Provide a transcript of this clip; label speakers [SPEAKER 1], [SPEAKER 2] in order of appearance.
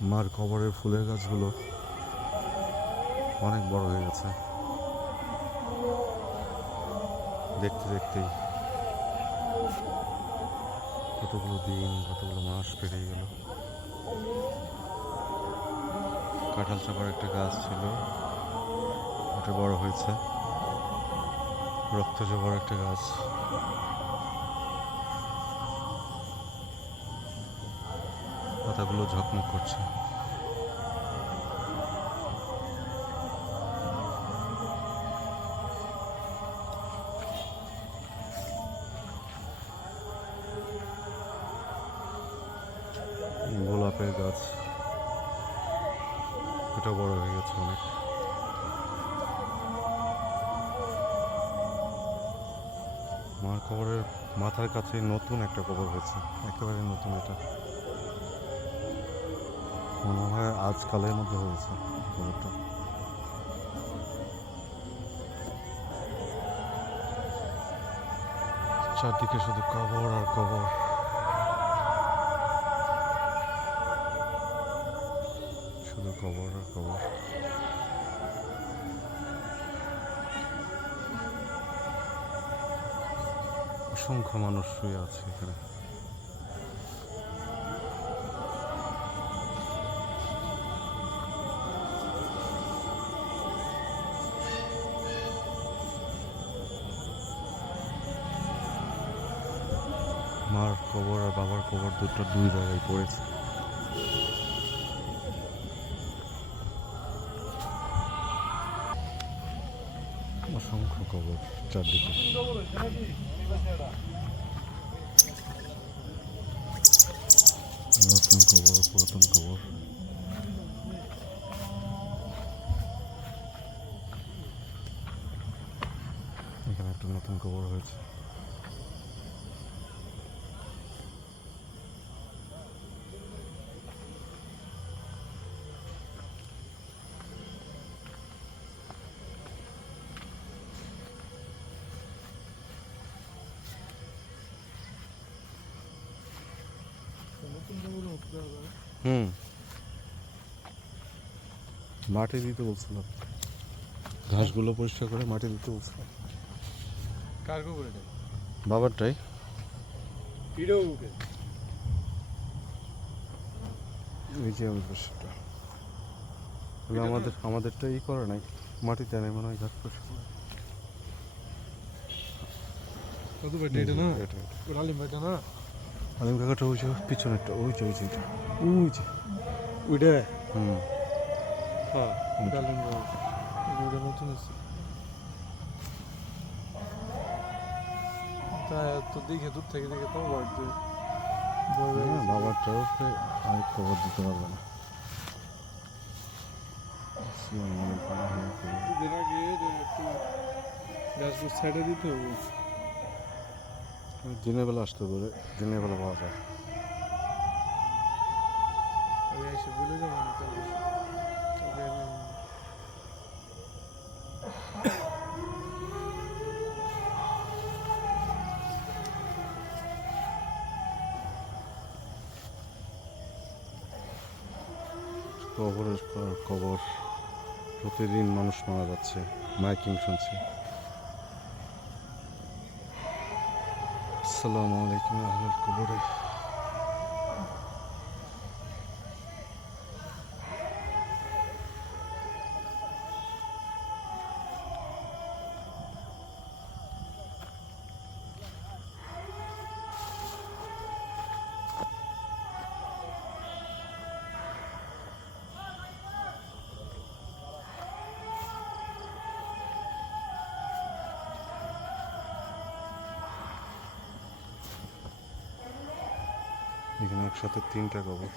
[SPEAKER 1] মার কবরের ফুলের গাছগুলো অনেক বড় হয়ে গেছে। দেখতে দেখতেই কতগুলো দিন, কতগুলো মাস পেরিয়ে গেল। কাঁঠাল চাপার একটা গাছ ছিল, ওটা বড় হয়েছে। রক্ত জবার একটা গাছ। পাতাগুলো ঝকমক করছে। গোলাপের গাছ। এটা বড় হয়ে গেছে অনেক। মার কবরের মাথার কাছে নতুন একটা কবর হয়েছে। একেবারে নতুন এটা। মনে হয় আজকালের মধ্যে হয়েছে কবরটা চারদিকে শুধু কবর আর কবর। শুধু কবর আর কবর। অসংখ্য মানুষ শুয়ে আছে এখানে। মার কবর আর বাবার কবর দুটো দুই জায়গায় পড়েছে। অসংখ্য কবর চারদিকে। নতুন কবর পুরাতন কবর এখানে একটা নতুন কবর হয়েছে। হুম। মাটি দিতে বলছিলাম। ঘাসগুলো পরিষ্কার করে মাটি দিতে বলছিলাম।
[SPEAKER 2] কার
[SPEAKER 1] বাবারটাই। এই যে আমাদের সেটা। আমাদের আমাদেরটা ই করে নাই। মাটিতে নেই মনে হয় ঘাস পরিষ্কার করে।
[SPEAKER 2] কত বেটা এটা না?
[SPEAKER 1] এটা
[SPEAKER 2] না?
[SPEAKER 1] আলিম কাকাটা ওই যে পিছনেরটা ওই যে ওই যে ওই যে
[SPEAKER 2] ওইটা?
[SPEAKER 1] হুম।
[SPEAKER 2] হ্যাঁ ওইটা নতুন আছে তা তো দেখে দূর থেকে দেখে তো
[SPEAKER 1] হ্যাঁ বাবারটাও আর কবর দিতে পারবে না। মনে করা
[SPEAKER 2] সাইডে দিতে হবে।
[SPEAKER 1] দিনের বেলা আসতে পারে দিনের বেলা পাওয়া যায়। কবরের কবর প্রতিদিন মানুষ মারা যাচ্ছে মাইকিং শুনছি। আসসালামু আলাইকুম আহলুল কবরে। এখানে একসাথে তিনটা কবর।